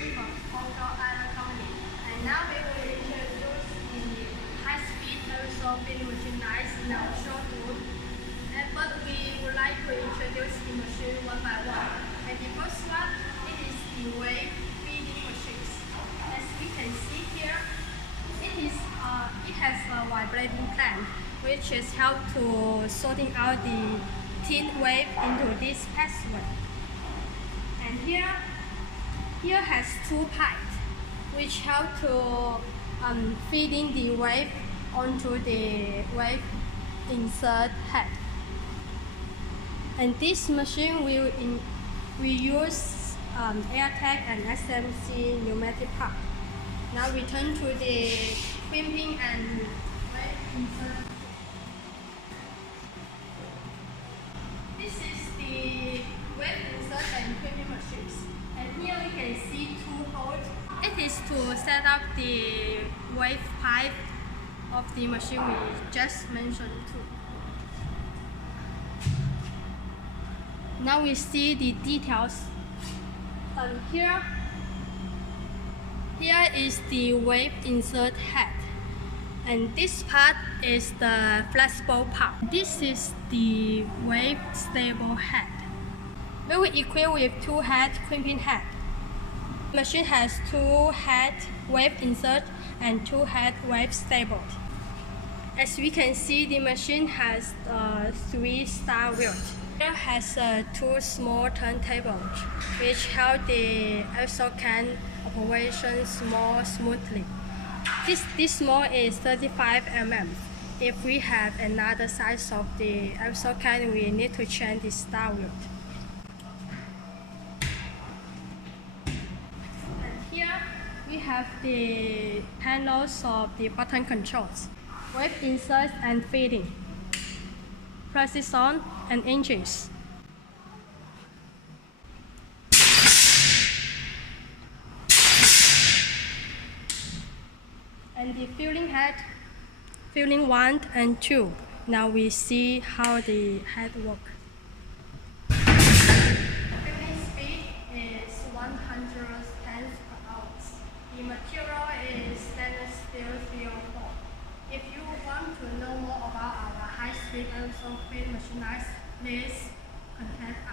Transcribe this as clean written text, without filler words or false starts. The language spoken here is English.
AILE company. And now we will introduce the high-speed aerosol filling machine lines in our showroom. But we would like to introduce the machine one by one. And the first one, it is the wave feeding machines. As we can see here, it has a vibrating plant, which is help to sorting out the thin wave into this pathway. And here has two pipes, which help to feeding the wave onto the wave insert head. And this machine will use AirTag and SMC pneumatic part. Now we turn to the crimping and wave insert. This is the wave insert and crimping machines. And here we can see two holes. It is to set up the wave pipe of the machine we just mentioned too. Now we see the details. Here is the wave insert head, and this part is the flexible part. This is the wave stable head. We will equip with two head crimping head. The machine has two head wave insert and two head wave stable. As we can see, the machine has 3-star wheels. It has two small turntables, which help the aerosol can operation more smoothly. This small is 35 mm. If we have another size of the aerosol can, we need to change the star wheel. And here we have the panels of the button controls, wave insert and feeding, precision and inches. And the filling head, filling 1 and 2. Now we see how the head work. Filling speed is 110 per hour. The material is stainless steel 304. If you want to know more about our high-speed aerosol filling machine lines, please contact us.